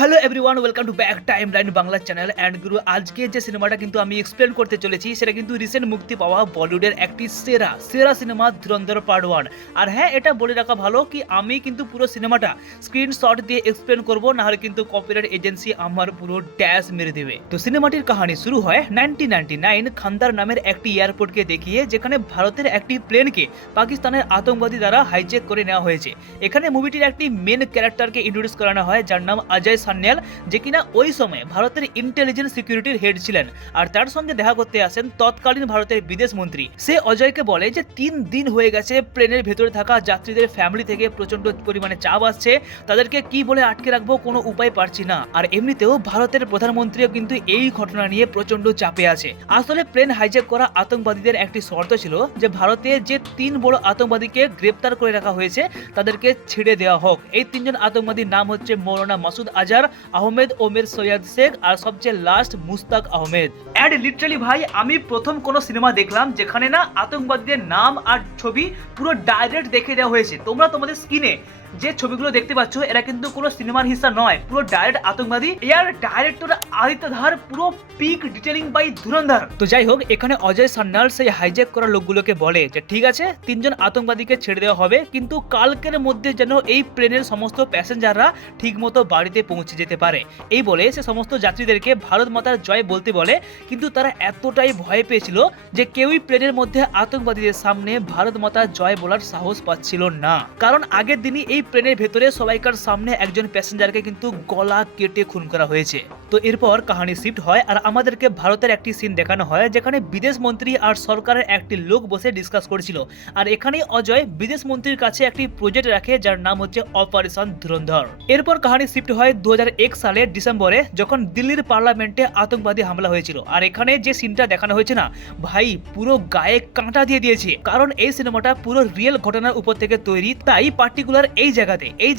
Hello everyone, welcome to back time line Bangla channel. And গুরু, আজকে যে সিনেমাটা কিন্তু আমি এক্সপ্লেন করতে চলেছি সেটা কিন্তু রিসেন্ট মুক্তি পাওয়া বলিউডের একটি সেরা সেরা সিনেমা ধুরন্ধর পার্ট 1। আর হ্যাঁ, এটা বলে রাখা ভালো কি আমি কিন্তু পুরো সিনেমাটা স্ক্রিনশট দিয়ে এক্সপ্লেন করব, না হলে কিন্তু কপিরাইট এজেন্সি আমার পুরো ড্যাশ মেরে দেবে। তো সিনেমাটির কাহিনী শুরু হয় 1999 খান্দার নামের একটি এয়ারপোর্টকে দেখিয়ে, যেখানে ভারতের একটি প্লেনকে পাকিস্তানের আতঙ্কবাদী দ্বারা হাইজ্যাক করে নেওয়া হয়েছে। এখানে মুভিটির একটি মেন ক্যারেক্টারকে ইন্ট্রোডিউস করানো হয়, যার নাম অজয় সান্যাল, যে কিনা ওই সময় ভারতের ইন্টেলিজেন্স সিকিউরিটির হেড ছিলেন। আর তার সঙ্গে দেখা করতে আসেন তৎকালীন ভারতের বিদেশ মন্ত্রী। সে অজয়কে বলে যে 3 দিন হয়ে গেছে প্লেনের ভেতরে থাকা যাত্রীদের ফ্যামিলি থেকে প্রচন্ড পরিমাণে চাপ আসছে, তাদেরকে কি বলে আটকে রাখবো কোনো উপায় পাচ্ছি না। আর এমনিতেও ভারতের প্রধানমন্ত্রীও কিন্তু এই ঘটনা নিয়ে প্রচন্ড চাপে আছে। আসলে প্লেন হাইজ্যাক করা আতঙ্কবাদীদের একটি শর্ত ছিল যে ভারতে যে 3 বড় আতঙ্কবাদীকে গ্রেপ্তার করে রাখা হয়েছে তাদেরকে ছেড়ে দেওয়া হোক। এই 3 জন আতঙ্কবাদীর নাম হচ্ছে মৌলানা মাসুদ আজহার, আহমেদ ওমের সৈয়দ শেখ আর সবচেয়ে last Mushtaq Ahmed. And literally ভাই, আমি প্রথম কোনো সিনেমা দেখলাম যেখানে না আতঙ্কবাদীদের নাম আর ছবি পুরো ডাইরেক্ট দেখে দেওয়া হয়েছে। তোমরা তোমাদের স্ক্রিনে যে ছবিগুলো দেখতে পাচ্ছ এরা কিন্তু কোনো সিনেমার হিস্সা নয়, পুরো ডাইরেক্ট আতঙ্কবাদী। এর ডাইরেক্টর আদিত্য ধার, পুরো পিক ডিটেলিং বাই ধুরন্ধর। তো যাই হোক, এখানে অজয় সান্যাল সেই হাইজ্যাক করা লোকগুলোকে বলে যে ঠিক আছে, 3 জন আতঙ্কবাদীকে ছেড়ে দেওয়া হবে, কিন্তু কালকের মধ্যে যেন এই প্লেনের সমস্ত প্যাসেঞ্জাররা ঠিকমতো বাড়িতে পৌঁছে যেতে পারে। এই বলে সে সমস্ত যাত্রীদেরকে ভারত মাতার জয় বলতে বলে, কিন্তু তারা এতটাই ভয় পেয়েছিল যে কেউই প্লেনের মধ্যে আতঙ্কবাদীদের সামনে ভারত মাতার জয় বলার সাহস পাচ্ছিল না। কারণ আগের দিনই এই প্লেনের ভেতরে সবাইকার সামনে একজন প্যাসেঞ্জারকে কিন্তু গলা কেটে খুন করা হয়েছে। তো এরপর কাহিনী শিফট হয় আর আমাদেরকে ভারতের একটি সিন দেখানো হয়, যেখানে বিদেশ মন্ত্রী আর সরকারের একটি লোক বসে ডিসকাস করছিল। আর এখানেই অজয় বিদেশ মন্ত্রীর কাছে একটি প্রজেক্ট রাখে, যার নাম হচ্ছে অপারেশন ধুরন্ধর। এরপর কাহিনী শিফট হয় 2001 সালের ডিসেম্বরে, যখন দিল্লির পার্লামেন্টে আতঙ্কবাদী হামলা হয়েছিল। আর এখানে যে সিনটা দেখানো হয়েছে না ভাই, পুরো গায়ে কাঁটা দিয়ে দিয়েছে। কারণ এই সিনেমাটা পুরো রিয়েল ঘটনার উপর থেকে তৈরি, তাই পার্টিকুলার এই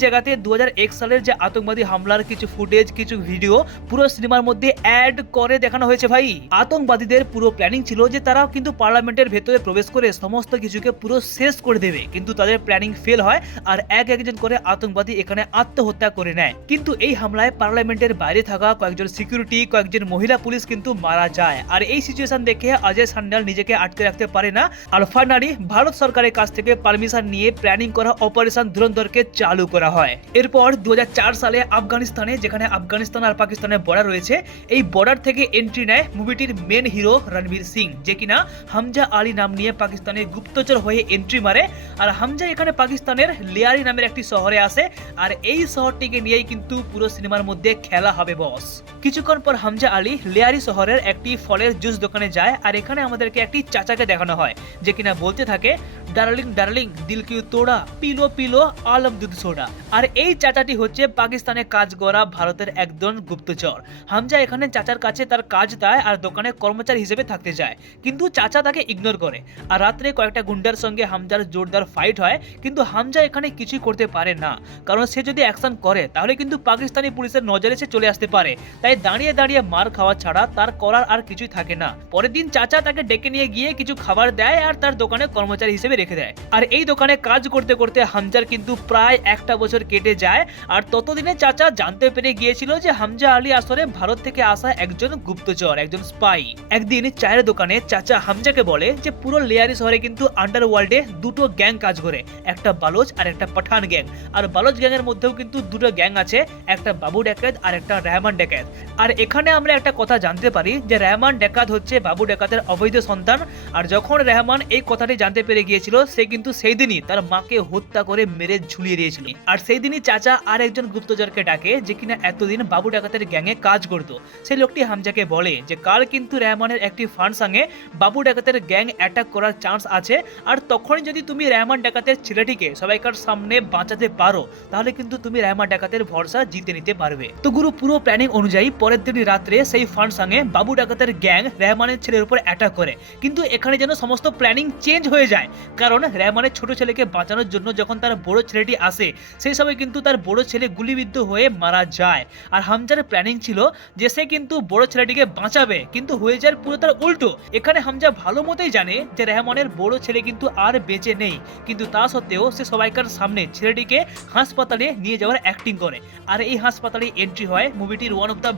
জায়গাতে 2001 সালের যে আতঙ্কবাদী হামলার কিছু ফুটেজ, কিছু ভিডিও পুরো সিনেমার মধ্যে অ্যাড করে দেখানো হয়েছে। ভাই, আতঙ্কবাদীদের পুরো প্ল্যানিং ছিল যে তারা কিন্তু পার্লামেন্টের ভেতরে প্রবেশ করে সমস্ত কিছুকে পুরো শেষ করে দেবে, কিন্তু তাদের প্ল্যানিং ফেল হয় আর একজন করে আতঙ্কবাদী এখানে আত্মহত্যা করে নেয়। কিন্তু এই হামলায় পার্লামেন্টের বাইরে থাকা কয়েকজন সিকিউরিটি, কয়েকজন মহিলা পুলিশ কিন্তু মারা যায়। আর এই সিচুয়েশন দেখে অজয় সান্যাল নিজেকে আটকে রাখতে পারে না, আর ফাইনালি ভারত সরকারের কাছ থেকে পারমিশন নিয়ে প্ল্যানিং করা অপারেশন ধুরন্ধরকে চালু করা হয়। এরপর 2004 সালে আফগানিস্তানে, যেখানে আফগানিস্তান আর পাকিস্তানের বর্ডার রয়েছে, এই বর্ডার থেকে এন্ট্রি নেয় মুভিটির মেন হিরো রণবীর সিং, যে কিনা হামজা আলী নাম নিয়ে পাকিস্তানের গুপ্তচর হয়ে এন্ট্রি মারে। আর হামজা এখানে পাকিস্তানের লিয়ারি নামের একটি শহরে আসে, আর এই শহরটিকে নিয়েই কিন্তু পুরো সিনেমার মধ্যে খেলা হবে বস। কিছুক্ষণ পর হামজা আলী লিয়ারি শহরের একটি ফলের জুস দোকানে যায়, আর এখানে আমাদেরকে একটি চাচাকে দেখানো হয়, যে কিনা বলতে থাকে ডার্লিং ডার্লিং দিল কিউ তোড়া, পিলো পিলো আলম দুধ সোডা। আর এই চাচাটি হচ্ছে পাকিস্তানে কাজ করা ভারতের একজন গুপ্তচর। হামজা এখানে চাচার কাছে তার কাজ দেয় আর দোকানে কর্মচারী হিসেবে থাকতে চায়, কিন্তু চাচা তাকে ইগনোর করে। আর রাত্রে কয়েকটা গুন্ডার সঙ্গে হামজার জোরদার ফাইট হয়, কিন্তু হামজা এখানে কিছুই করতে পারে না, কারণ সে যদি অ্যাকশন করে তাহলে কিন্তু পাকিস্তানি পুলিশের নজরে সে চলে আসতে পারে। তাই দাঁড়িয়ে দাঁড়িয়ে মার খাওয়া ছাড়া তার করার আর কিছুই থাকে না। পরের দিন চাচা তাকে ডেকে নিয়ে গিয়ে কিছু খাবার দেয় আর তার দোকানে কর্মচারী হিসেবে রেখে দেয়। আর এই দোকানে কাজ করতে করতে হামজার কিন্তু প্রায় 1টা বছর কেটে যায়। আর ততদিনে চাচা জানতে পেরে গিয়েছিল যে হামজা আলী আসলে ভারত থেকে আসা একজন গুপ্তচর, একজন স্পাই। একদিন চায়ের দোকানে চাচা হামজাকে বলে যে পুরো লিয়ারি শহরে কিন্তু আন্ডারওয়ার্ল্ডে 2টো গ্যাং কাজ করে, একটা বালোচ আর একটা পাঠান গ্যাং। আর বালোচ গ্যাং এর মধ্যেও কিন্তু 2টো গ্যাং আছে, একটা বাবু ডাকাত আর একটা রহমান ডাকাত। আর এখানে আমরা একটা কথা জানতে পারি যে রহমান ডাকাত হচ্ছে বাবু ডাকাতের অবৈধ সন্তান। আর যখন রহমান এই কথাটি জানতে পেরে গিয়েছিল, সে কিন্তু সেই দিনই তার মাকে হত্যা করে মেরে ঝুলিয়ে দিয়েছিল। আর সেই দিনই চাচা আর একজন গুপ্তচরকে ডাকে, যে কিনা এতদিন বাবু ডাকাতের গ্যাংয়ে কাজ করতো। সেই লোকটি হামজাকে বলে যে কাল কিন্তু রহমানের একটি ফান্ড সঙ্গে বাবু ডাকাতের গ্যাং অ্যাটাক করার চান্স আছে, আর তখনই যদি তুমি রহমান ডাকাতের ছেলেটিকে সবাইকার সামনে বাঁচাতে পারো তাহলে কিন্তু তুমি রহমান ডাকাতের ভরসা জিতে নিতে পারবে। তো গুরু, পুরো প্ল্যানিং অনুযায়ী পরের দিন রাত্রে সেই ফান্ড সঙ্গে বাবু ডাকাতের গ্যাং রহমানের ছেলের উপর অ্যাটাক করে। কিন্তু এখানে যেন সমস্ত প্ল্যানিং চেঞ্জ হয়ে যায়, কারণ রহমানের ছোট ছেলেকে বাঁচানোর জন্য যখন তার বড় ছেলেটি আসে সেই সময় কিন্তু তার বড় ছেলে গুলিবিদ্ধ হয়ে মারা যায়। আর হামজার প্ল্যানিং ছিল যে সে কিন্তু বড় ছেলেটিকে বাঁচাবে, কিন্তু হয়ে যায় পুরো তার উল্টো। এখানে হামজা ভালো মতোই জানে যে রেহমানের বড় ছেলে কিন্তু আর বেঁচে নেই, কিন্তু তা সত্ত্বেও সে সবাইকার সামনে ছেলেটিকে হাসপাতালে নিয়ে যাওয়ার অ্যাক্টিং করে। আর এই হাসপাতালে এন্ট্রি হয় মুভিটির one of the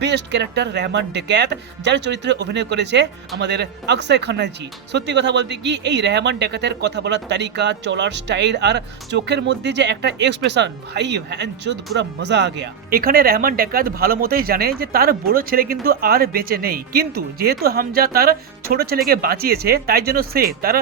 best character Rehman ডাকাত, যার চরিত্রে অভিনয় করেছে আমাদের অক্ষয় খান্নাজি। সত্যি কথা বলতে কি এই রেহমান ডাকাতের কথা বলার তারিকা, চলার স্টাইল আর চোখের মধ্যে যে একটা এক্সপ্রেশন, ভাই হ্যানচোদ পুরো মজা আ গয়া। এখানে রেহমান ডাকাত ভালো মতোই জানে যে তার বড় ছেলে কিন্তু আর বেঁচে নেই, কিন্তু যেহেতু হামজা তার ছোট ছেলেকে বাঁচিয়েছে তাই জন্য সে তার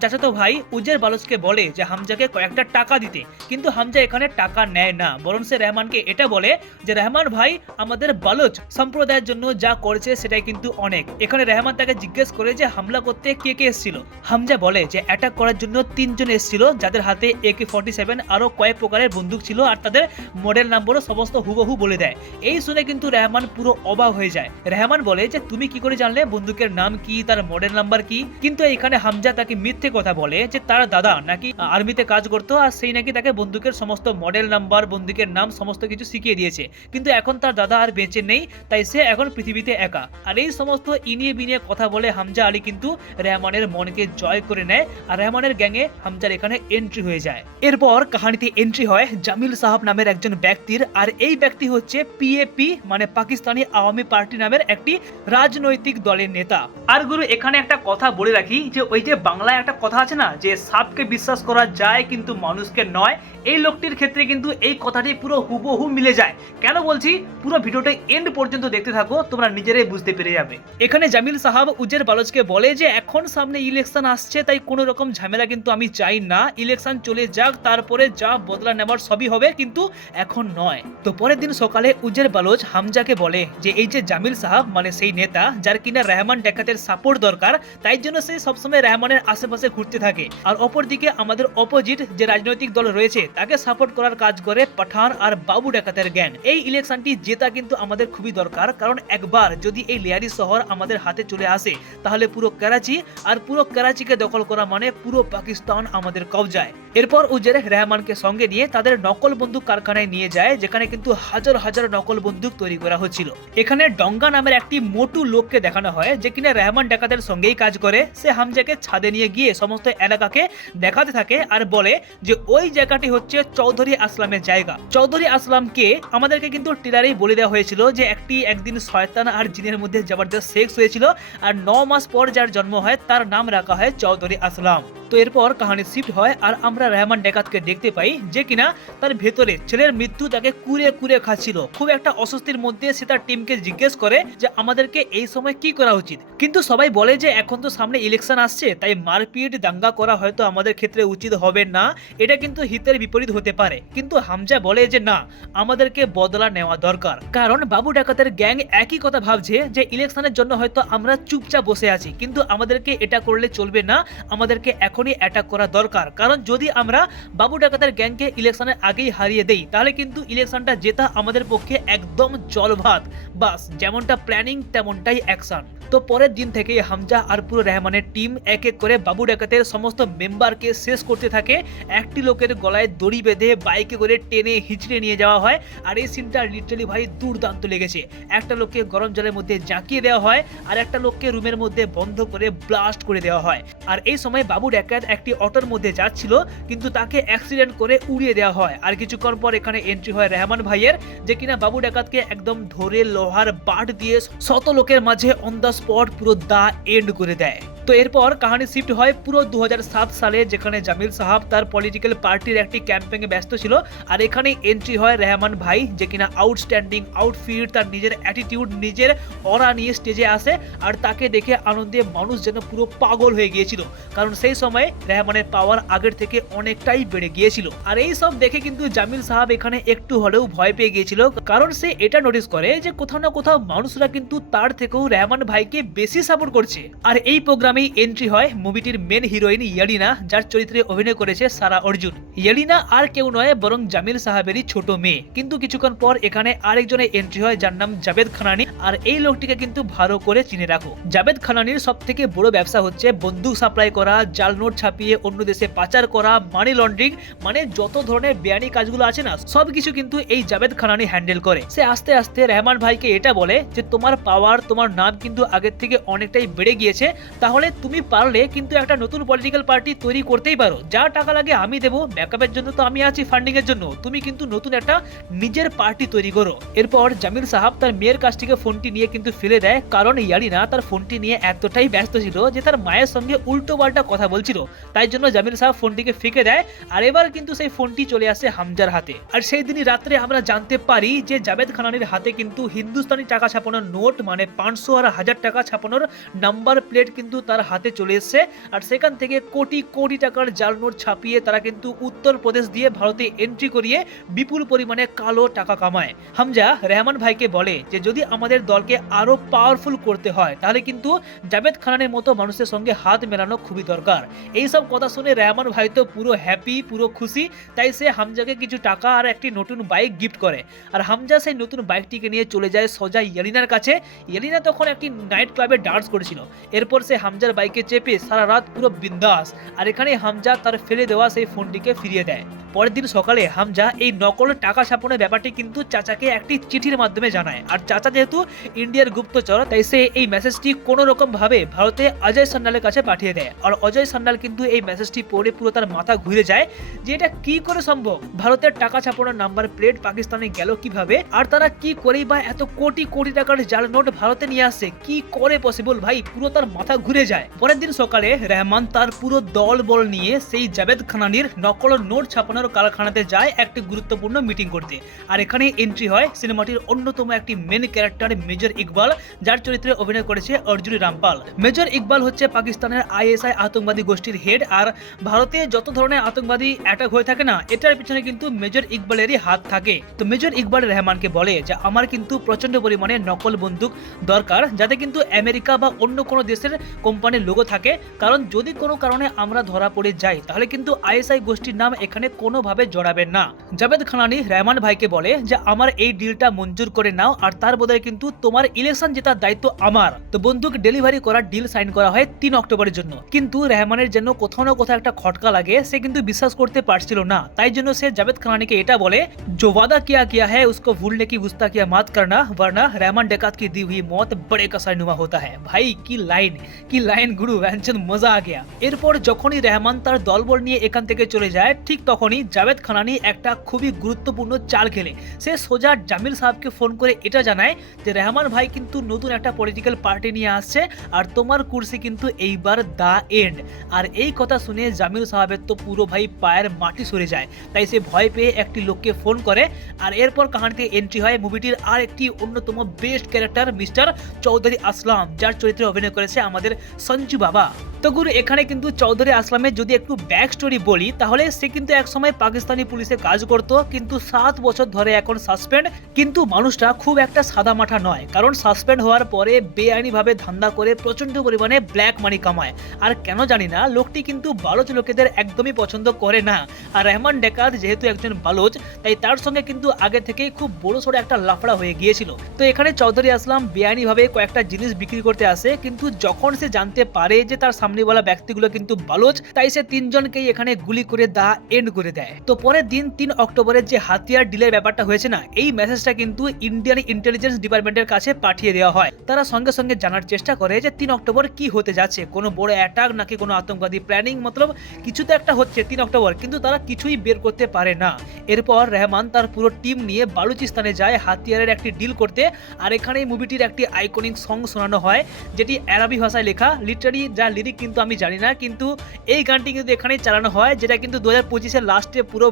চাচাতো ভাই উজের বালুচকে বলে যে হামজাকে কয়েকটা টাকা দিতে। কিন্তু হামজা এখানে টাকা নেয় না, বরং সে রেহমানকে এটা বলে যে রেহমান ভাই আমাদের বালুচ সম্প্রদায়ের জন্য যা করেছে সেটাই কিন্তু অনেক। এখানে রেহমান তাকে জিজ্ঞেস করে যে হামলা করতে কে কে এসেছিল। হামজা বলে যে অ্যাটাক করার জন্য 3 জন এসেছিল, যাদের হাতে AK-47 আরো কয়েক প্রকারের বন্দুক ছিল, আর তাদের মডেল নাম্বারও সমস্ত হুবহু বলে দেয়। এই শুনে কিন্তু রেহমান পুরো অবাক হয়ে যায়। রেহমান বলে যে তুমি কি করে জানলে বন্দুকের নাম কি, তার মডেল নাম্বার কি? কিন্তু এখানে হামজা তাকে মিথ্যে কথা বলে যে তার দাদা নাকি আর্মিতে কাজ করতো আর সেই নাকি তাকে বন্দুকের সমস্ত মডেল নাম্বার, বন্দুকের নাম সমস্ত কিছু শিখিয়ে দিয়েছে, কিন্তু এখন তার দাদা আর বেঁচে নেই, তাই সে এখন পৃথিবীতে একা। আর এই সমস্ত ইনিয়ে বিনিয়ে কথা বলে হামজা আলী কিন্তু রেহমানের মনকে জয় করে নেয়, আর রেহমানের গ্যাংয়ে হামজার এখানে এন্ট্রি হয়ে যায়। এরপর কাহিনীতে এন্ট্রি হয় জামিল সাহাব নামের একজন ব্যক্তির, আর এই ব্যক্তি হচ্ছে PAP মানে পাকিস্তানি আওয়ামী পার্টি নামের একটি রাজনৈতিক দলের নেতা। আর গুরু এখানে একটা কথা বলে রাখি যে ওই যে বাংলায় একটা কথা আছে না যে সাপকে বিশ্বাস করা যায় কিন্তু মানুষকে নয়, এই লোকটির ক্ষেত্রে কিন্তু এই কথাটি পুরো হুবহু মিলে যায়। কেন বলছি, পুরো ভিডিওটা এন্ড পর্যন্ত দেখতে থাকো, তোমরা নিজেরাই বুঝতে পেরে যাবে। এখানে জামিল সাহাব উজের বালুচকে বলে যে এখন সামনে ইলেকশন আসছে, তাই কোনো রকম ঝামেলা কিন্তু আমি চাই না, ইলেকশন চলে যাক, তারপরে যা বদলা নেবার সবই হবে, কিন্তু এখন নয়। তো পরের দিন সকালে উজের বালুচ হামজাকে বলে যে এই যে জামিল সাহাব মানে সেই নেতা যার কিনা রেহমান ডাকাতের সাপোর্ট দরকার, তাই জন্য সে সবসময় রেহমানের আশেপাশে ঘুরতে থাকে। আর অপরদিকে আমাদের অপোজিট যে রাজনৈতিক দল রয়েছে তাকে সাপোর্ট করার কাজ করে পাঠান আর বাবু ডাকাতের গ্যাং। এই ইলেকশনটি জেতা কিন্তু আমাদের খুবই দরকার, কারণ একবার যদি এই লিয়ারি শহর আমাদের হাতে চলে আসে তাহলে পুরো করাচি, আর পুরো করাচিকে দখল করা মানে পুরো পাকিস্তান আমাদের কবজায়। এরপর উজের রেহমানকে সঙ্গে নিয়ে তাদের নকল বন্দুক কারখানায় নিয়ে যায়, যেখানে কিন্তু হাজার হাজার নকল বন্দুক তৈরি করা হচ্ছিল। এখানে ডঙ্গা নামের একটি মোটু লোককে দেখানো হয় যে কিনা রেহমান ডাকাতের সঙ্গেই কাজ করে। সে হামজাকে ছাদে নিয়ে গিয়ে সমস্ত এলাকাকে দেখাতে থাকে আর বলে যে ওই জায়গাটি হচ্ছে চৌধুরী আসলামের জায়গা। চৌধুরী আসলামকে আমাদেরকে কিন্তু টিলারেই বলে দেওয়া হয়েছিল যে একদিন শয়তান আর জিনের মধ্যে জবরদস্ত সেক্স হয়েছিল, আর 9 মাস পর যার জন্ম হয় তার নাম রাখা হয় চৌধুরী আসলাম। তো এরপর কাহিনী শিফট হয় আর আমরা রেহমান ডাকাতকে দেখতে পাই যে কিনা তার ভেতরে ছেলের মৃত্যু তাকে কুরে কুরে খাচ্ছিল। খুব একটা অস্বস্তির মধ্যে সে তার টিমকে জিজ্ঞেস করে যে আমাদেরকে এই সময় কি করা উচিত, কিন্তু সবাই বলে যে এখন তো সামনে ইলেকশন আসছে, তাই মারপিট দাঙ্গা করা হয়তো আমাদের ক্ষেত্রে উচিত হবে না, এটা কিন্তু হিতের বিপরীত হতে পারে। কিন্তু হামজা বলে যে না, আমাদেরকে বদলা নেওয়া দরকার, কারণ বাবু ডাকাতের গ্যাং একই কথা ভাবছে যে ইলেকশনের জন্য হয়তো আমরা চুপচাপ বসে আছি, কিন্তু আমাদেরকে এটা করলে চলবে না, আমাদেরকে এখনই অ্যাটাক করা দরকার। কারণ যদি আমরা বাবু ডাকাতের গ্যাংকে ইলেকশনের আগেই হারিয়ে দেই তাহলে কিন্তু ইলেকশনটা জেতা আমাদের পক্ষে একদম জলভাত। বাস যেমনটা প্ল্যানিং তেমনটাই অ্যাকশন। তো পরের দিন থেকে হামজা আর পুরো রেহমানের টিম এক এক করে বাবু ডাকাতের সমস্ত মেম্বারকে শেষ করতে থাকে। একটি লোকের গলায় দড়ি বেঁধে বাইকে করে টেনে হিঁচড়ে নিয়ে যাওয়া হয়, আর এই সিনটা লিটারালি ভাই দুর্দান্ত লেগেছে। একটা লোককে গরম জলের মধ্যে জাঁকিয়ে দেওয়া হয় আর একটা লোককে রুমের মধ্যে বন্ধ করে ব্লাস্ট করে দেওয়া হয়। আর এই সময় বাবু ডাকাত একটি অটোর মধ্যে যাচ্ছিল, কিন্তু তাকে অ্যাক্সিডেন্ট করে উড়িয়ে দেওয়া হয়। আর কিছুক্ষণ পর এখানে এন্ট্রি হয় রেহমান ভাইয়ের, যে কিনা বাবু ডাকাতকে একদম ধরে লোহার বাট দিয়ে শত লোকের মাঝে অন দ্য স্পট পুরো দা এন্ড করে দেয়। তো এরপর কাহিনী শিফট হয় পুরো 2007 সালে, যেখানে জামিল সাহাব তার পলিটিক্যাল পার্টির একটি ক্যাম্পেইনে ব্যস্ত ছিল। আর এখানে এন্ট্রি হয় রেহমান ভাই, যে কিনা আউটস্ট্যান্ডিং আউটফিট, তার নিজের অ্যাটিটিউড, নিজের অরা নিয়ে স্টেজে আসে। আর তাকে দেখে আনন্দে মানুষ যেন পুরো পাগল হয়ে গিয়েছিল, কারণ সেই সময় রেহমানের পাওয়ার আগের থেকে অনেকটাই বেড়ে গিয়েছিল। আর এই সব দেখে কিন্তু জামিল সাহাব এখানে একটু হলেও ভয় পেয়ে গিয়েছিল, কারণ সে এটা নোটিস করে যে কোথাও না কোথাও মানুষরা কিন্তু তার থেকেও রেহমান ভাইকে বেশি সাপোর্ট করছে। আর এই প্রোগ্রাম নামেই এন্ট্রি হয় মুভিটির মেন হিরোইন ইয়ালিনা, যার চরিত্রে অভিনয় করেছে সারা অর্জুন। ইয়ালিনা আর কেউ নয় বরং জামিল সাহাবেরই ছোট মেয়ে। কিন্তু কিছুক্ষণ পর এখানে আরেকজনের এন্ট্রি হয় যার নাম জাভেদ খানানি, আর এই লোকটিকে কিন্তু ভালো করে চিনে রাখো। জাভেদ খানানির সব থেকে বড় ব্যবসা হচ্ছে বন্দুক সাপ্লাই করা, জাল নোট ছাপিয়ে অন্য দেশে পাচার করা, মানি লন্ডারিং, মানে যত ধরনের বেআইনি কাজগুলো আছে না সবকিছু কিন্তু এই জাভেদ খানানি হ্যান্ডেল করে। সে আস্তে আস্তে রহমান ভাইকে এটা বলে যে তোমার পাওয়ার, তোমার নাম কিন্তু আগের থেকে অনেকটাই বেড়ে গিয়েছে, তাহলে তুমি পারলে কিন্তু একটা নতুন পলিটিক্যাল পার্টি তৈরি করতেই পারো। যা টাকা লাগে আমি দেবো, ব্যাকআপের জন্য তো আমি আছি, ফান্ডিং এর জন্য তুমি কিন্তু নতুন একটা নিজের পার্টি তৈরি করো। এরপর জামিল সাহাব তার মেয়ের কাছ থেকে ফোনটি নিয়ে কিন্তু ফেলে দেয়, কারণ ইয়ালিনা তার ফোনটি নিয়ে এতটাই ব্যস্ত ছিল যে তার মায়ের সঙ্গে উল্টো পাল্টা কথা বলছিল। তাই জন্য জামিল সাহাব ফোনটিকে ফেঁকে দেয়, আর এবার কিন্তু সেই ফোনটি চলে আসে হামজার হাতে। আর সেই দিনই রাত্রে আমরা জানতে পারি যে জাভেদ খানানির হাতে কিন্তু হিন্দুস্তানি টাকা ছাপানোর নোট, মানে 500 আর 1000 টাকা ছাপানোর নাম্বার প্লেট কিন্তু তার হাতে চলে এসছে। আর সেখান থেকে কোটি কোটি টাকার জাল নোট ছাপিয়ে তারা কিন্তু উত্তরপ্রদেশ দিয়ে ভারতে এন্ট্রি করিয়ে বিপুল পরিমাণে কালো টাকা কামায়। হামজা রহমান ভাইকে বলে যে যদি আমাদের দলকে আরো পাওয়ারফুল করতে হয় তাহলে কিন্তু জাভেদ খানানের মতো মানুষের সঙ্গে হাত মেলানো খুবই দরকার। এইসব কথা শুনে রহমান ভাই তো পুরো হ্যাপি, পুরো খুশি। তাই সে হামজাকে কিছু টাকা আর একটি নতুন বাইক গিফট করে। আর হামজা সেই নতুন বাইকটিকে নিয়ে চলে যায় সোজা ইয়ালিনার কাছে। ইয়ালিনা তখন একটি নাইট ক্লাবে ডান্স করেছিল। এরপর সে হামজার বাইকে চেপে সারা রাত পুরো বিন্দাস। আর এখানে হামজা তার ফেলে দেওয়া সেই ফোনটিকে ফিরিয়ে দেয়। পরের দিন সকালে হামজা এই নকল টাকা ছাপানোর ব্যাপারটি কিন্তু চাচাকে একটি চিঠির মাধ্যমে জানায়। আর চাচা যেহেতু ইন্ডিয়ার গুপ্তচর, তাই সে এই মেসেজটি কোনো রকম ভাবে ভারতে অজয় সান্যালের কাছে পাঠিয়ে দেয়। আর অজয় সান্যাল কিন্তু এই মেসেজটি পড়ে পুরো তার মাথা ঘুরে যায় যে এটা কি করে সম্ভব, ভারতের টাকা ছাপানোর নাম্বার প্লেট পাকিস্তানে গেল কিভাবে, আর তারা কি করেই বা এত কোটি কোটি টাকার জাল নোট ভারতে নিয়ে আসে, কি করে পসিবল। ভাই পুরো তার মাথা ঘুরে যায়। পরের দিন সকালে রহমান তার পুরো দল বল নিয়ে সেই জাভেদ খানানির নকল নোট ছাপানোর কারখানাতে যায় একটি গুরুত্বপূর্ণ মিটিং করতে। আর এখানে এন্ট্রি হয় সিনেমাটির অন্যতম একটি মেন ক্যারেক্টার মেজর ইকবাল, যার চরিত্রে অভিনয় করেছে অর্জুন রামপাল। মেজর ইকবাল হচ্ছে পাকিস্তানের আইএসআই আতঙ্কবাদী গোষ্ঠীর হেড। আর ভারতে যত ধরনের আতঙ্কবাদী অ্যাটাক হয়ে থাকে না, এটার পিছনে কিন্তু মেজর ইকবালেরই হাত থাকে। তো মেজর ইকবাল রহমানকে বলে যে আমার কিন্তু প্রচন্ড পরিমাণে নকল বন্দুক দরকার, যাতে কিন্তু আমেরিকা বা অন্য কোনো দেশের কোম্পানির লোগো থাকে, কারণ যদি কোনো কারণে আমরা ধরা পড়ে যাই তাহলে কিন্তু আইএসআই গোষ্ঠীর নাম এখানে কোনোভাবে জড়াবেন না। জাভেদ খানানি রহমান ভাইকে বলে যে আমার এই ডিলটা মঞ্জুর করে নাও, আর তার বদলে কিন্তু তোমার ইলেকশন জেতার দায়িত্ব আমার। তো বন্দুক ডেলিভারি করার ডিল সাইন করা হয় 3 অক্টোবরের জন্য। কিন্তু রহমানের জন্য কোথাও না কোথাও একটা খটকা লাগে, সে কিন্তু বিশ্বাস করতে পারছিল না। তাই জন্য সে জাভেদ খানানিকে এটা বলে जो वादा किया गया है उसको भूलने की गुस्ताखियां मत करना, वरना रहमान डाकात की दी हुई मौत बड़े कसाईनुमा होता है। भाई কি লাইন গুরু, ভ্যানচন মজা আ গিয়া। এরপর যখনই রহমান তার দলবল নিয়ে এখান থেকে চলে যায়, ঠিক তখনই জাভেদ খানানি একটা খুবই গুরুত্বপূর্ণ চাল খেলে। সে সোজা জামিল সাহেবকে ফোন করে এটা জানায় যে রহমান ভাই কিন্তু নতুন একটা পলিটিক্যাল পার্টি নিয়ে আসছে, আর তোমার কুর্সি কিন্তু এইবার দা এন্ড। আর এই কথা শুনে জামিল সাহেবের তো পুরো ভাই পায়ের মাটি সরে যায়। তাই সে ভয় পেয়ে একটি লোককে ফোন করে। আর এরপর কাহিনীতে এন্ট্রি হয় মুভিটির আর একটি অন্যতম বেস্ট ক্যারেক্টার মিস্টার চৌধুরী আসলাম, যার চরিত্রে অভিনয় করেছে আমাদের সঞ্জু বাবা। তো গুরু এখানে কিন্তু চৌধুরী আসলামের যদি একটু ব্যাক স্টোরি বলি, তাহলে সে কিন্তু একসময় পাকিস্তানি পুলিশে কাজ করত, কিন্তু 7 বছর ধরে এখন সাসপেন্ড। কিন্তু মানুষটা খুব একটা সাদা মাঠা নয়, কারণ সাসপেন্ড হওয়ার পরে বেআইনি ভাবে ধান্দা করে প্রচন্ড পরিমাণে ব্ল্যাক মানি কামায়। আর কেন জানি না লোকটি কিন্তু বালোচ লোকেদের একদমই পছন্দ করে না। আর রহমান ডাকাত যেহেতু একজন বালোচ, তাই তার সঙ্গে কিন্তু আগে থেকেই খুব বড় সড়ো একটা লাফড়া হয়ে গিয়েছিল। তো এখানে চৌধুরী আসলাম বেআইনি ভাবে কয়েকটা জিনিস বিক্রি করতে আসে, কিন্তু যখন সে জানতে পারে যে তার সামনেওয়ালা ব্যক্তিগুলো কিন্তু বালোচ, তাই সে 3 জনকেই এখানে গুলি করে দা এন্ড করে দেয়। তো পরের দিন 3 অক্টোবরের যে হাতিয়ার ডিলের ব্যাপারটা হয়েছে না, এই মেসেজটা কিন্তু ইন্ডিয়ান ইন্টেলিজেন্স ডিপার্টমেন্টের কাছে পাঠিয়ে দেওয়া হয়। তারা সঙ্গে সঙ্গে জানার চেষ্টা করে যে 3 অক্টোবর কি হতে যাচ্ছে, কোনো বড় অ্যাটাক নাকি কোনো আতঙ্কবাদী প্ল্যানিং, মতলব কিছু তো একটা হচ্ছে 3 অক্টোবর, কিন্তু তারা কিছুই বের করতে পারে না। এরপর রহমান তার পুরো টিম নিয়ে বালুচিস্তানে যায় হাতিয়ারের একটি ডিল করতে। আর এখানে মুভিটির একটি আইকনিক সং শোনানো হয়, যেটি আরবি ভাষায় লেখা। লিটারালি যা লিরিক কিন্তু আমি জানি না, কিন্তু এই গানটি কিন্তু এখানে চালানো হয়, যেটা কিন্তু 2025-এর লাস্টে পুরো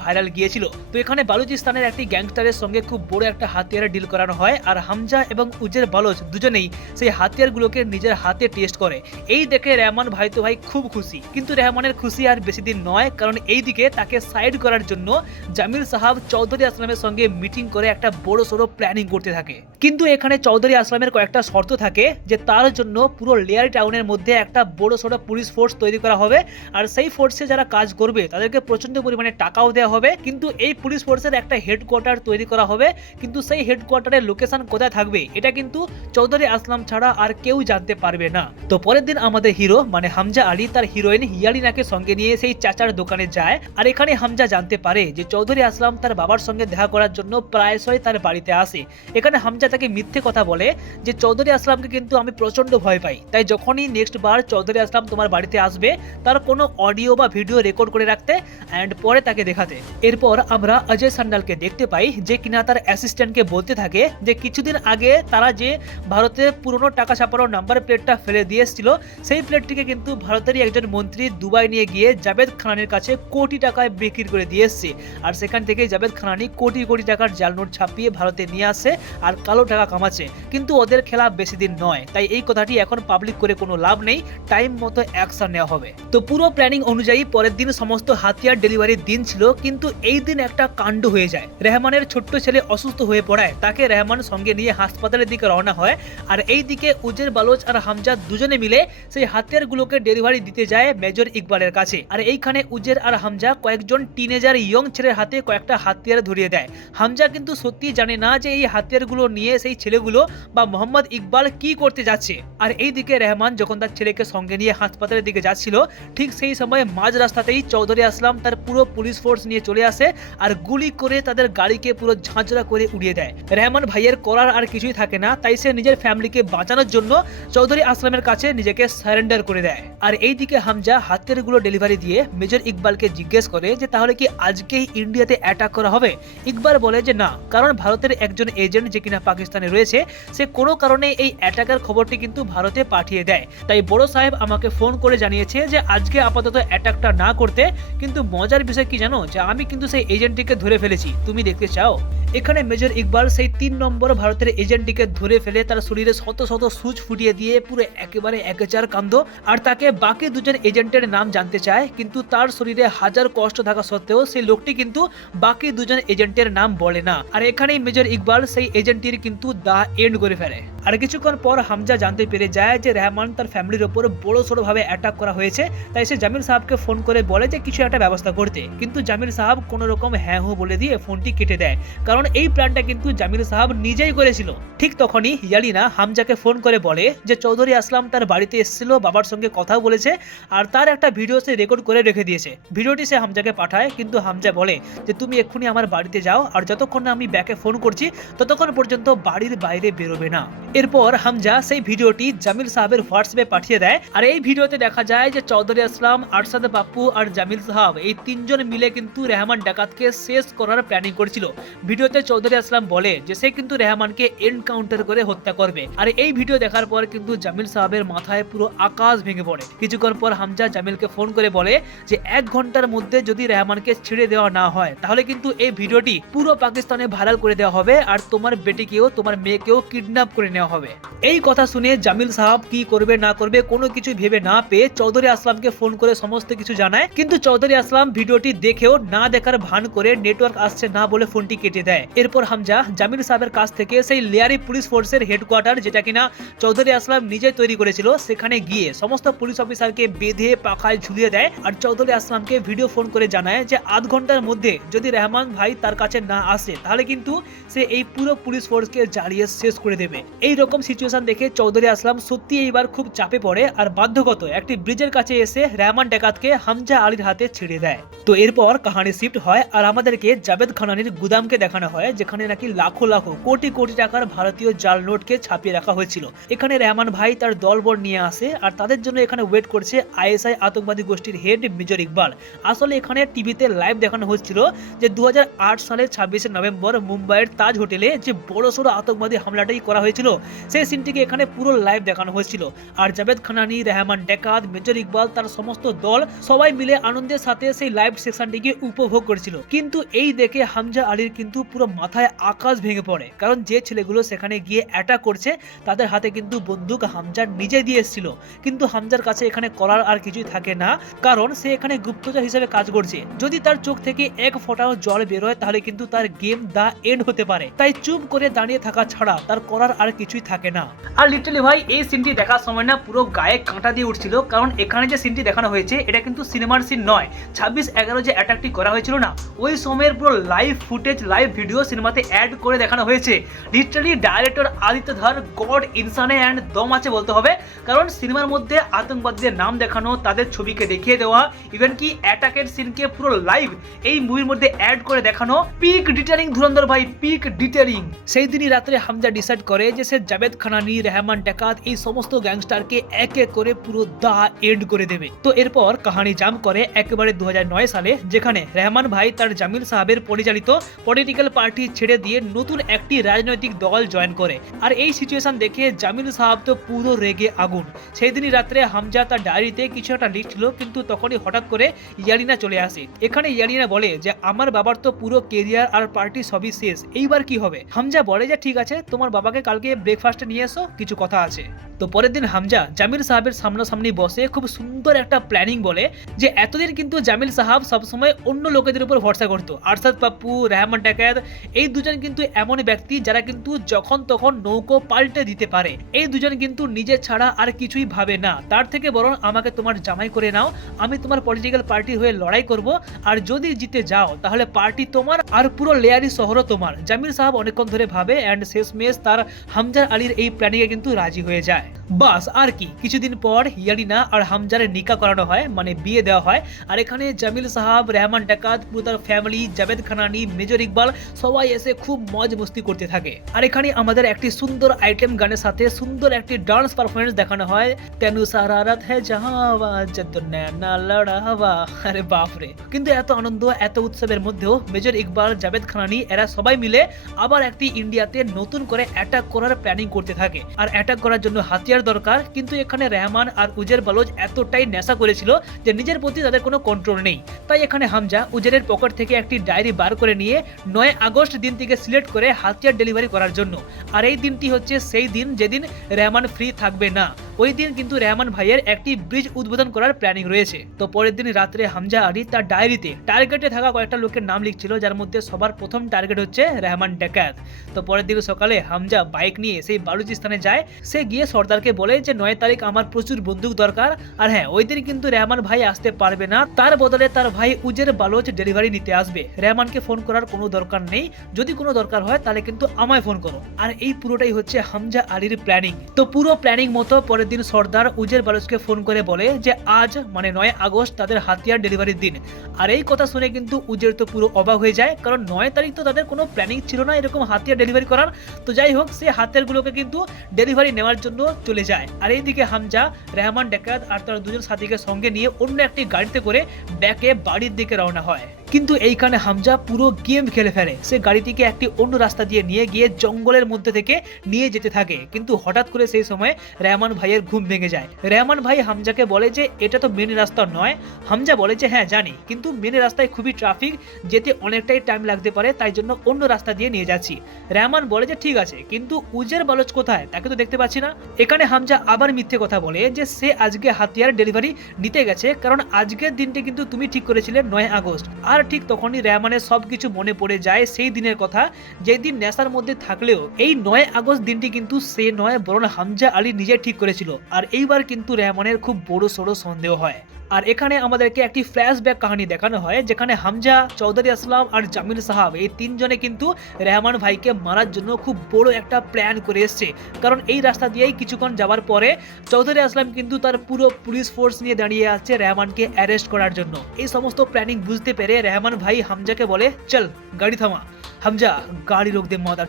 ভাইরাল গিয়েছিল। তো এখানে বালুচিস্তানের একটি গ্যাংস্টারের সঙ্গে খুব বড় একটা হাতিয়ারের ডিল করানো হয়। আর হামজা এবং উজের বালোচ দুজনেই সেই হাতিয়ারগুলোকে নিজের হাতে টেস্ট করে। এই দেখে রহমান ভাই তো ভাই খুব খুশি। খুশি, কিন্তু রেহমানের খুশি আর বেশি দিন নয়, কারণ এইদিকে তাকে সাইড করার জন্য জামিল সাহাব চৌধুরী আসলামের সঙ্গে মিটিং করে একটা বড় সড়ো প্ল্যানিং করতে থাকে। কিন্তু এখানে চৌধুরী আসলামের কয়েকটা শর্ত থাকে, যে তার জন্য পুরো লিয়ারি টাউনের মধ্যে একটা বড় সড়ো পুলিশ ফোর্স তৈরি করা হবে, আর সেই ফোর্সে যারা কাজ করবে তাদেরকে প্রচন্ড পরিমাণে টাকাও দেওয়া হবে। কিন্তু এই পুলিশ ফোর্সের একটা হেডকোয়ার্টার তৈরি করা হবে, কিন্তু সেই হেডকোয়ার্টারের লোকেশন কোথায় থাকবে এটা কিন্তু চৌধুরী আসলাম ছাড়া আর কেউ জানতে পারবে না। তো পরের দিন আমাদের হিরো মানে হামজা আলী তার হিরোইন ইয়ালিনাকে সঙ্গে নিয়ে সেই চাচার দোকানে যায়, আর এখানে হামজা জানতে পারে যে চৌধুরী আসলাম তার বাবার সঙ্গে দেখা করার জন্য প্রায়শই তার বাড়িতে আসে। এখানে হামজা তাকে মিথ্যে কথা বলে যে চৌধুরী আসলামকে কিন্তু আমি প্রচন্ড ভয় পাই, তাই যখনই নেক্সট বার চৌধুরী আসলাম তোমার বাড়িতে আসবে তার কোনো অডিও বা ভিডিও রেকর্ড করে রাখতে অ্যান্ড পরে তাকে দেখাতে। এরপর আমরা অজয় সান্যালকে দেখতে পাই, যে কিনা তার অ্যাসিস্ট্যান্টকে বলতে থাকে যে কিছুদিন আগে তারা যে ভারতের পুরনো টাকা ছাপানোর নাম্বার প্লেটটা ফেলে দিয়ে এসেছিল, সেই প্লেটটিকে কিন্তু ভারতেরই একজন মন্ত্রী দুবাই নিয়ে গিয়ে জাভেদ খানানির কাছে কোটি টাকায় বিক্রি করে দিয়ে এসছে, আর সেখান থেকে জাভেদ খানানি কোটি কোটি টাকার জাল নোট ছাপিয়ে ভারতে নিয়ে আসে আর কালো টাকা কামাচ্ছে। কিন্তু ওদের খেলা বেশি দিন নয়, তাই এই কথাটি এখন পাবলিক করে কোনো লাভ নেই, টাইম মতো অ্যাকশন নেওয়া হবে। তো পুরো প্ল্যানিং অনুযায়ী পরের দিন সমস্ত হাতিয়ার ডেলিভারির দিন ছিল, কিন্তু এই দিন একটা কাণ্ড হয়ে যায়। রেহমানের ছোট্ট ছেলে অসুস্থ হয়ে পড়ায় তাকে রেহমান সঙ্গে নিয়ে হাসপাতালের দিকে রওনা হয়, আর এই দিকে উজের বালোচ আর হামজা দুজনে মিলে সেই হাতিয়ারগুলোকে ডেলিভারি দিতে যায় মেজর ইকবালের কাছে। আর এইখানে উজের আর হামজা কয়েকজন টিনেজার ইয়ং ছেলের হাতে কয়েকটা হাতিয়ার ধরিয়ে দেয়। হামজা কিন্তু সত্যি জানে না যে এই হাতিয়ারগুলো নিয়ে সেই ছেলেগুলো বা মোহাম্মদ ইকবাল কি করতে যাচ্ছে। আর এইদিকে রেহমান যখন তার ছেলেকে সঙ্গে নিয়ে হাসপাতালের দিকে যাচ্ছিল, ঠিক সেই সময় মাঝ রাস্তাতেই চৌধুরী আসলাম তার পুরো পুলিশ ফোর্স নিয়ে চলে আসে আর গুলি করে তাদের গাড়িকে পুরো ঝাঁঝরা করে উড়িয়ে দেয়। রেহমান ভাইয়ের করার আর কিছুই থাকে না, তাই সে নিজের ফ্যামিলিকে বাঁচানোর জন্য চৌধুরী আসলামের কাছে নিজেকে সারেন্ডার করে দেয়। আর এইদিকে হামজা হাতিয়ারগুলো ডেলিভারি দিয়ে মেজর ইকবালকে জিজ্ঞেস করে যে তাহলে কি আজকেই ইন্ডিয়াতে অ্যাটাক করা হবে। ইকবাল বলে যে না, কারণ ভারতের একজন এজেন্ট যে কিনা পাকিস্তানে রয়েছে, সে কোনো কারণে এই অ্যাটাকের খবরটি কিন্তু ভারতে পাঠিয়ে দেয়, তাই বড় সাহেব আমাকে ফোন করে জানিয়েছে যে আজকে আপাতত অ্যাটাকটা না করতে। কিন্তু মজার বিষয় কি জানো, যে আমি কিন্তু সেই এজেন্টটিকে ধরে ফেলেছি, তুমি দেখতে চাও? এখানে মেজর ইকবাল সেই 3 নম্বর ভারতের এজেন্টটিকে ধরে ফেলে তার শরীরে শত শত সুচ ফুটিয়ে দিয়ে পুরো একেবারে একেচার কান্দ, আর তাকে বাকি দুজন এজেন্টের নাম জানতে চায়। কিন্তু তার শরীরে হাজার কষ্ট থাকা সত্ত্বেও সেই লোকটি কিন্তু বাকি দুজন এজেন্টের নাম বলে না। আর এখানেই মেজর ইকবাল সেই এজেন্টটির কিন্তু দা এন্ড করে ফেলে। আর কিছুক্ষণ পর হামজা জানতে পেরে যায় যে রেহমান তার ফ্যামিলির ওপর বড় সড়ো ভাবে অ্যাটাক করা হয়েছে, তাই সে জামিল সাহাবকে ফোন করে বলে যে কিছু একটা ব্যবস্থা করতে। কিন্তু জামিল সাহাব কোনো রকম হ্যাঁ হু বলে দিয়ে ফোনটি কেটে দেয়, কারণ এই প্ল্যানটা কিন্তু জামিল সাহাব নিজেই করেছিল। ঠিক তখনই ইয়ালিনা হামজাকে ফোন করে বলে যে চৌধুরী আসলাম তার বাড়িতে এসেছিল, বাবার সঙ্গে কথাও বলেছে, আর তার একটা ভিডিও সে রেকর্ড করে রেখে দিয়েছে। ভিডিওটি সে হামজাকে পাঠায়, কিন্তু হামজা বলে যে তুমি এক্ষুনি আমার বাড়িতে যাও, আর যতক্ষণ না আমি ব্যাকে ফোন করছি ততক্ষণ পর্যন্ত বাড়ির বাইরে বেরোবে না। এরপর হামজা সেই ভিডিওটি জামিল সাহাবের হোয়াটসঅ্যাপে পাঠিয়ে দেয়, আর এই ভিডিওতে দেখা যায় যে চৌধুরী আসলাম, আরশাদ বাপ্পু আর জামিল সাহাব এই 3 জন মিলে কিন্তু রেহমান ডাকাতকে শেষ করার প্ল্যানিং করছিল। ভিডিওতে চৌধুরী আসলাম বলে যে সে কিন্তু রেহমানকে এনকাউন্টার করে হত্যা করবে। আর এই ভিডিও দেখার পর কিন্তু জামিল সাহাবের মাথায় পুরো আকাশ ভেঙে পড়ে। কিছুক্ষণ পর হামজা জামিলকে ফোন করে বলে যে 1 ঘন্টার মধ্যে যদি রেহমানকে ছেড়ে দেওয়া না হয় তাহলে কিন্তু এই ভিডিওটি পুরো পাকিস্তানে ভাইরাল করে দেওয়া হবে, আর তোমার বেটিকেও তোমার মেয়েকেও কিডন্যাপ করে নেওয়া হবে। এই কথা শুনে জামিল সাহাব কি করবে না করবে কোনো কিছু ভেবে না পেয়ে চৌধুরী আসলামকে ফোন করে সমস্ত কিছু জানায়, কিন্তু চৌধুরী আসলাম ভিডিওটি দেখেও না দেখার ভান করে নেটওয়ার্ক আসছে না বলে ফোনটি কেটে দেয়। এরপর হামজা জামিল সাহেবের কাছ থেকে সেই লেয়ারি পুলিশ ফোর্সের হেডকোয়ার্টার, যেটা কিনা চৌধুরী আসলাম নিজে তৈরি করেছিল, সেখানে গিয়ে সমস্ত পুলিশ অফিসারকে বেঁধে পাখায় ঝুলিয়ে দেয়। আর চৌধুরী আসলামকে ভিডিও ফোন করে জানায় যে 8 ঘন্টার মধ্যে যদি রেহমান ভাই তার কাছে না আসে তাহলে কিন্তু সে এই পুরো পুলিশ ফোর্সকে জ্বালিয়ে শেষ করে দেবে। এই রকম সিচুয়েশন দেখে চৌধুরী আসলাম সত্যি এইবার খুব চাপে পড়ে, আর বাধ্যগত একটি ব্রিজের কাছে এসে রেহমান ডাকাতকে হামজা আলীর হাতে ছেড়ে দেয়। তো এরপর কাহিনী শিফট হয়, আর আমাদেরকে জাভেদ খানানির গুদামকে দেখানো হয়, যেখানে নাকি লাখো লাখো কোটি কোটি টাকার ভারতীয় জাল নোটকে ছাপিয়ে রাখা হয়েছিল। এখানে রেহমান ভাই তার দলবল নিয়ে আসে, আর তাদের জন্য এখানে ওয়েট করছে আইএসআই আতঙ্কবাদী গোষ্ঠীর হেড মেজর ইকবাল। আসলে এখানে টিভিতে লাইভ দেখানো হচ্ছিল যে 2008 সালের 26শে নভেম্বর মুম্বাইয়ের তাজ হোটেলে যে বড়সড় আতঙ্কবাদী হামলাটাই করা হয়েছিল, সেই সিনটিকে এখানে পুরো লাইভ দেখানো হয়েছিল। আর জাভেদ খানানি, রেহমান ডাকাত, মেজর ইকবাল তার সমস্ত দল সবাই মিলে আনন্দের সাথে সেই লাইভ সেকশনটিকে উপভোগ করেছিল। কিন্তু এই দেখে হামজা আলীর কিন্তু পুরো মাথায় আকাশ ভেঙে পড়ে, কারণ যে ছেলেগুলো সেখানে গিয়ে অ্যাটাক করছে তাদের হাতে কিন্তু বন্দুক হামজা নিজে দিয়ে এসেছিল। কিন্তু হামজার কাছে এখানে করার আর কিছুই থাকে না, কারণ সে এখানে গুপ্তচর হিসেবে কাজ করছে। যদি তার চোখ থেকে এক ফোঁটাও জল বেরোয় তাহলে কিন্তু তার গেম দা এন্ড হতে পারে। তাই চুপ করে দাঁড়িয়ে থাকা ছাড়া তার করার আর কিছুই থাকে না। আর লিটারালি ভাই এই সিনটি দেখার সময় না পুরো গায়ে কাঁটা দিয়ে উঠছিল, কারণ এখানে যে সিনটি দেখানো হয়েছে এটা কিন্তু সিনেমার সিন নয়। 26/11 যে অ্যাটাকটি করা হয়েছিল না, ওই সময়ের পুরো লাইভ ফুটেজ, লাইভ ভিডিও সিনেমাতে অ্যাড করে দেখানো হয়েছে। লিটারালি ডাইরেক্টর আদিত্য ধর গড ইনসানে অ্যান্ড দম আছে বলতে হবে, কারণ সিনেমার মধ্যে আতঙ্কবাদীদের নাম দেখানো, তাদের ছবিকে দেখিয়ে দেওয়া, ইভেন কি অ্যাটাকের সিনকে পুরো লাইভ এই মুভির মধ্যে অ্যাড করে দেখানো। পিক ডিটেলিং ধুরন্ধর ভাই, পিক ডিটেলিং। সেই দিনই রাত্রে হামজা ডিসাইড করে যে সে জাভেদ খানানি, রেহমান ডাকাত এই সমস্ত গ্যাংস্টারকে এক এক করে পুরো দা এন্ড করে দেবে। তো এরপর কাহানি জাম করে একেবারে 2009 সালে, যেখানে রেহমান ভাই তার জামিল সাহাবের পরিচালিত পলিটিক্যাল পার্টি ছেড়ে দিয়ে নতুন একটি রাজনৈতিক দল জয়েন করে। আর এই সিচুয়েশন দেখে জামিল সাহাব তো পুরো রেগে আগুন। সেই দিনই রাত্রে হামজা তার ডায়েরিতে কিছু একটা লিখছিল, কিন্তু তখনই হঠাৎ করে ইয়ালিনা চলে আসে। এখানে ইয়ালিনা বলে যে আমার বাবার তো পুরো কেরিয়ার আর পার্টি সবই শেষ, এইবার কি হবে? হামজা বলে যে ঠিক আছে, তোমার বাবাকে কালকে ব্রেকফাস্টে নিয়ে এসো, কিছু কথা আছে। তো পরের দিন হামজা জামিল সাহাবের সামনাসামনি বসে খুব সুন্দর একটা প্ল্যানিং বলে যে এতদিন কিন্তু জামিল সাহাব সবসময় অন্য লোকেদের উপর ভরসা করতো। আরশাদ পাপ্পু, রেহমান ডাকাত এই দুজন কিন্তু এমন ব্যক্তি যারা কিন্তু যখন তখন নৌকো পাল্টে দিতে পারে। এই দুজন কিন্তু নিজে ছাড়া আর কিছুই ভাবে না, তার থেকে বরং আমাকে তোমার জামাই করে নাও, আমি তোমার পলিটিক্যাল পার্টির হয়ে লড়াই করব, আর যদি জিতে যাও তাহলে পার্টি তোমার আর পুরো লেয়ারি শহরও তোমার। জামিল সাহাব অনেকক্ষণ ধরে ভাবে অ্যান্ড শেষমেশ তার হামজার আলীর এই প্ল্যানিং এ কিন্তু রাজি হয়ে যায়। বাস আর কি, কিছুদিন পর ইয়ালিনা আর হামজার নিকা করানো হয়, মানে বিয়ে দেওয়া হয়। আর এখানে জামিল সাহাব, রেহমান ডাকাত, পুরো তার ফ্যামিলি, জাভেদ খানানি, মেজর ইকবাল সবাই এসে খুব মজ মস্তি করতে থাকে। আর এখানে আমাদের একটি সুন্দর আইটেম গানের সাথে সুন্দর একটি ডান্স পারফরমেন্স দেখানো হয়, তেনু সারা রাত হ্যায় জাহাওয়া জদ নैना লড়াওয়া। আরে বাপরে, কিন্তু এত আনন্দ, এত উৎসবের মধ্যেও মেজর ইকবাল, জাভেদ খানানি এরা সবাই মিলে আবার একটি ইন্ডিয়াতে নতুন করে অ্যাটাক করার প্ল্যানিং করতে থাকে। আর অ্যাটাক করার জন্য হাতিয়ার দরকার, কিন্তু এখানে রেহমান আর উজের বালোজ এতটাই নেশা করেছিল যে নিজের প্রতি তাদের কোনো কন্ট্রোল নেই। তাই এখানে হামজা উজেরের পকেট থেকে একটি ডায়েরি বার করে নিয়ে 9 আগস্ট দিনটিকে সিলেক্ট করে হাতিয়ার ডেলিভারি করার জন্য। আর এই দিনটি হচ্ছে সেই দিন যেদিন রেহমান ফ্রি থাকবে না। ওই দিন কিন্তু রেহমান ভাইয়ের একটি ব্রিজ উদ্বোধন করার প্ল্যানিং রয়েছে। তো পরের দিন রাত্রে হামজা আলী তার ডায়েরিতে টার্গেটে থাকা কয়েকটা লোকের নাম লিখছিল, যার মধ্যে সবার প্রথম টার্গেট হচ্ছে রেহমান ডাকাত। তো পরের দিন সকালে হামজা বাইক নিয়ে সেই বালুচিস্তানে যায়। সে গিয়ে সর্দারকে বলে যে 9 তারিখ আমার প্রচুর বন্দুক দরকার, আর হ্যাঁ ওই দিন কিন্তু রেহমান ভাই আসতে পারবে না, তার বদলে তার ভাই উজের বালোচ ডেলিভারি নিতে আসবে। রেহমানকে ফোন করার কোনো দরকার নেই, যদি কোনো দরকার হয় তাহলে কিন্তু আমায় ফোন করো। আর এই পুরোটাই হচ্ছে হামজা আলীর প্ল্যানিং। তো পুরো প্ল্যানিং মতো পরের দিন সর্দার উজের বালোচকে ফোন করে বলে যে আজ মানে 9 আগস্ট তাদের হাতিয়ার ডেলিভারির দিন। আর এই কথা শুনে কিন্তু উজের তো পুরো অবাক হয়ে যায়, কারণ 9 তারিখ তো তাদের কোনো প্ল্যানিং ছিল না এরকম হাতিয়ার ডেলিভারি করার। তো যাই হোক, সে হাতিয়ারগুলোকে কিন্তু ডেলিভারি নেওয়ার জন্য চলে যায়। আর এইদিকে হামজা, রেহমান ডাকাত আর তার দুজন সাথীকে সঙ্গে নিয়ে অন্য একটি গাড়িতে করে ব্যাকে বাড়ির দিকে রওনা হয়। কিন্তু এইখানে হামজা পুরো গেম খেলে ফেলে। সে গাড়িটিকে একটি অন্য রাস্তা দিয়ে নিয়ে গিয়ে জঙ্গলের মধ্যে থেকে নিয়ে যেতে থাকে, কিন্তু হঠাৎ করে সেই সময় রেহমান ভাইয়ের ঘুম ভেঙে যায়। রেহমান ভাই হামজাকে বলে যে এটা তো মেন রাস্তা নয়। হামজা বলে যে হ্যাঁ জানি, কিন্তু মেন রাস্তায় খুবই ট্রাফিক, যেতে অনেকটাই টাইম লাগতে পারে, তাই জন্য অন্য রাস্তা দিয়ে নিয়ে যাচ্ছি। রেহমান বলে যে ঠিক আছে, কিন্তু উজের বালোচ কোথায়, তাকে তো দেখতে পাচ্ছি না। এখানে হামজা আবার মিথ্যে কথা বলে যে সে আজকে হাতিয়ার ডেলিভারি নিতে গেছে, কারণ আজকের দিনটি কিন্তু তুমি ঠিক করেছিলে 9 আগস্ট। আর ঠিক তখনই রেহমানের সবকিছু মনে পড়ে যায় সেই দিনের কথা, যেই দিন নেশার মধ্যে থাকলেও এই 9 আগস্ট দিনটি কিন্তু সে নয় বরং হামজা আলী নিজে ঠিক করেছিল। আর এইবার কিন্তু রেহমানের খুব বড় সড়ো সন্দেহ হয়। আর এখানে আমাদেরকে একটি ফ্ল্যাশব্যাক কাহিনী দেখানো হয়, যেখানে হামজা, চৌধুরী আসলাম আর জামিল সাহাব এই তিনজনে কিন্তু রেহমান ভাইকে মারার জন্য খুব বড় একটা প্ল্যান করে এসছে। কারণ এই রাস্তা দিয়েই কিছুক্ষণ যাওয়ার পরে চৌধুরী আসলাম কিন্তু তার পুরো পুলিশ ফোর্স নিয়ে দাঁড়িয়ে আছে রেহমানকে অ্যারেস্ট করার জন্য। এই সমস্ত প্ল্যানিং বুঝতে পেরে রেহমান ভাই হামজাকে বলে চল গাড়ি থামা, হামজা গাড়ি রোক দে মাদার।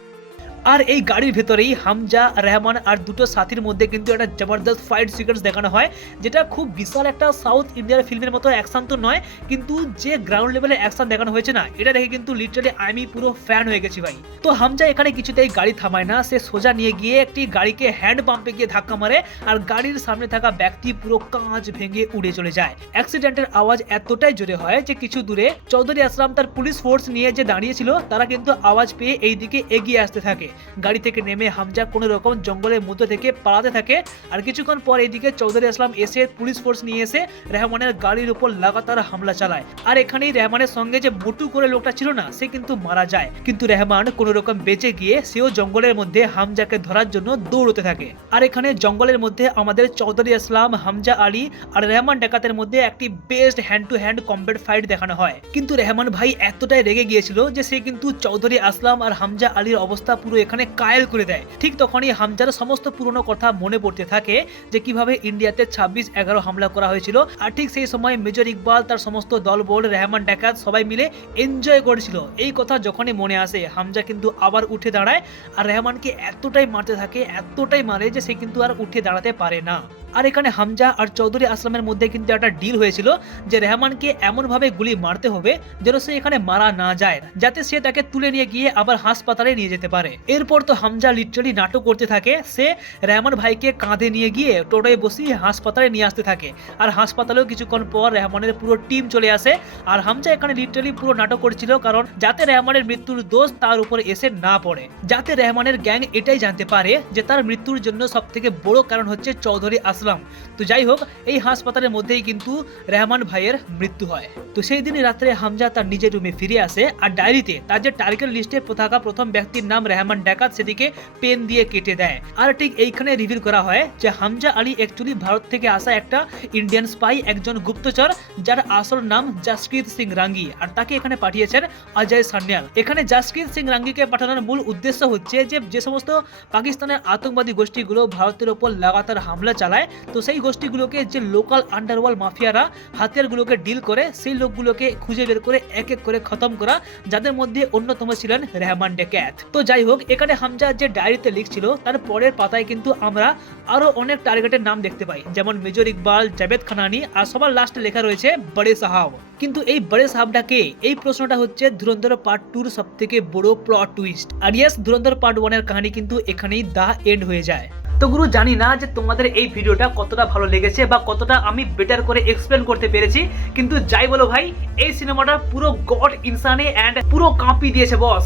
আর এই গাড়ির ভেতরেই হামজা, রেহমান আর দুটো সাথীর মধ্যে কিন্তু একটা জবরদস্ত ফাইট সিকোয়েন্স দেখানো হয়, যেটা খুব বিশাল একটা সাউথ ইন্ডিয়ার ফিল্মের মতো অ্যাকশন তো নয়, কিন্তু যে গ্রাউন্ড লেভেলের অ্যাকশন দেখানো হয়েছে না, এটা দেখে কিন্তু লিটারালি আমি পুরো ফ্যান হয়ে গেছি ভাই। তো হামজা এখানে কিছুতেই গাড়ি থামায় না, সে সোজা নিয়ে গিয়ে একটি গাড়িকে হ্যান্ড পাম্পে গিয়ে ধাক্কা মারে, আর গাড়ির সামনে থাকা ব্যক্তি পুরো কাঁচ ভেঙে উড়ে চলে যায়। অ্যাক্সিডেন্টের আওয়াজ এতটাই জোরে হয় যে কিছু দূরে চৌধুরী আসলাম তার পুলিশ ফোর্স নিয়ে যে দাঁড়িয়েছিল তারা কিন্তু আওয়াজ পেয়ে এই দিকে এগিয়ে আসতে থাকে। গাড়ি থেকে নেমে হামজা কোনো রকম জঙ্গলের মধ্যে থেকে পালাতে থাকে। আর কিছুক্ষণ পর এইদিকে চৌধুরী আসলাম এসে পুলিশ ফোর্স নিয়ে এসে রেহমানের গাড়ির উপর লাগাতার হামলা চালায়। আর এখানেই রেহমানের সঙ্গে যে মোটু করে লোকটা ছিল না, সে কিন্তু মারা যায়। কিন্তু রেহমান কোনো রকম বেঁচে গিয়ে সেও জঙ্গলের মধ্যে হামজাকে ধরার জন্য দৌড়তে থাকে। আর এখানে জঙ্গলের মধ্যে আমাদের চৌধুরী আসলাম, হামজা আলী আর রেহমান ডাকাতের মধ্যে একটি best hand to hand combat fight দেখানো হয়। কিন্তু রেহমান ভাই এতটাই রেগে গিয়েছিল যে সে কিন্তু চৌধুরী আসলাম আর হামজা আলীর অবস্থা পুরো এখানে কায়েল করে দেয়। ঠিক তখনই হামজার সমস্ত পুরনো কথা মনে পড়তে থাকে যে কিভাবে ইন্ডিয়াতে 26/11 হামলা করা হয়েছিল। আর ঠিক সেই সময় মেজর ইকবাল তার সমস্ত দলবল, রেহমান ডাকাত সবাই মিলে এনজয় করেছিল। এই কথা যখনই মনে আসে হামজা কিন্তু আবার উঠে দাঁড়ায় আর রেহমানকে এতটাই মারতে থাকে, এতটাই মারে যে সে কিন্তু আর উঠে দাঁড়াতে পারে না। আর এখানে হামজা আর চৌধুরী আসলামের মধ্যে কিন্তু একটা ডিল হয়েছিল যে রেহমানকে এমন ভাবে গুলি মারতে হবে যেন সে এখানে মারা না যায়, যাতে সে তাকে তুলে নিয়ে গিয়ে আবার হাসপাতালে নিয়ে যেতে পারে। এরপর তো হামজা লিটারালি নাটক করতে থাকে। সে রেহমান ভাইকে কাঁধে নিয়ে গিয়ে টোটোয় বসিয়ে হাসপাতালে নিয়ে আসতে থাকে। আর হাসপাতালেও কিছুক্ষণ পর রেহমানের পুরো টিম চলে আসে। আর হামজা এখানে লিটারালি পুরো নাটক করছিল, কারণ যাতে রেহমানের মৃত্যুর দোষ তার উপর এসে না পড়ে, যাতে রেহমানের গ্যাং এটাই জানতে পারে যে তার মৃত্যুর জন্য সব থেকে বড় কারণ হচ্ছে চৌধুরী আসলাম। তো যাই হোক, এই হাসপাতালের মধ্যেই কিন্তু রেহমান ভাইয়ের মৃত্যু হয়। তো সেই দিনই রাত্রে হামজা তার নিজের রুমে ফিরে আসে আর ডায়েরিতে তার যে টার্গেট লিস্টে থাকা প্রথম ব্যক্তির নাম রেহমান ডাকাত সেটিকে পেন দিয়ে কেটে দেয়। আর ঠিক এইখানে রিভিল করা হয় যে হামজা আলী অ্যাকচুয়ালি ভারত থেকে আসা একটা ইন্ডিয়ান স্পাই, একজন গুপ্তচর যার আসল নাম জাসকির সিং রাঙ্গি, আর তাকে এখানে পাঠিয়েছেন অজয় সান্যাল। এখানে জাসকির সিং রাঙ্গিকে পাঠানোর মূল উদ্দেশ্য হচ্ছে যে সমস্ত পাকিস্তানের আতঙ্কবাদী গোষ্ঠীগুলো ভারতের ওপর লাগাতার হামলা চালায়, তো সেই গোষ্ঠীগুলোকে যে লোকাল আন্ডারওয়ার্ল্ড মাফিয়ারা হাতিয়ারগুলোকে ডিল করে সেই লোকগুলোকে খুঁজে বের করে এক এক করে খতম করা, যাদের মধ্যে অন্যতম ছিলেন রেহমান ডাকাত। তো যাই হোক, এখানে হামজা যে ডায়েরিতে লিখছিল তার পরের পাতায় কিন্তু আমরা আরো অনেক টার্গেটের নাম দেখতে পাই, যেমন মেজর ইকবাল, জাভেদ খানানি, আর সবার লাস্টে লেখা রয়েছে বড়ে সাহাব। কিন্তু এই বড়ে সাহাবটা কে? এই প্রশ্নটা হচ্ছে ধুরন্ধর পার্ট 2 সব থেকে বড় প্লট টুইস্ট। আর ইয়েস, ধুরন্ধর পার্ট 1 এর কাহিনী কিন্তু এখানেই দা এন্ড হয়ে যায়। তো গুরু, জানি না যে তোমাদের এই ভিডিওটা কতটা ভালো লেগেছে বা কতটা আমি বেটার করে এক্সপ্লেন করতে পেরেছি, কিন্তু যাই বলো ভাই, এই সিনেমাটা পুরো গড ইনসানে এন্ড পুরো কাঁপিয়ে দিয়েছে বস।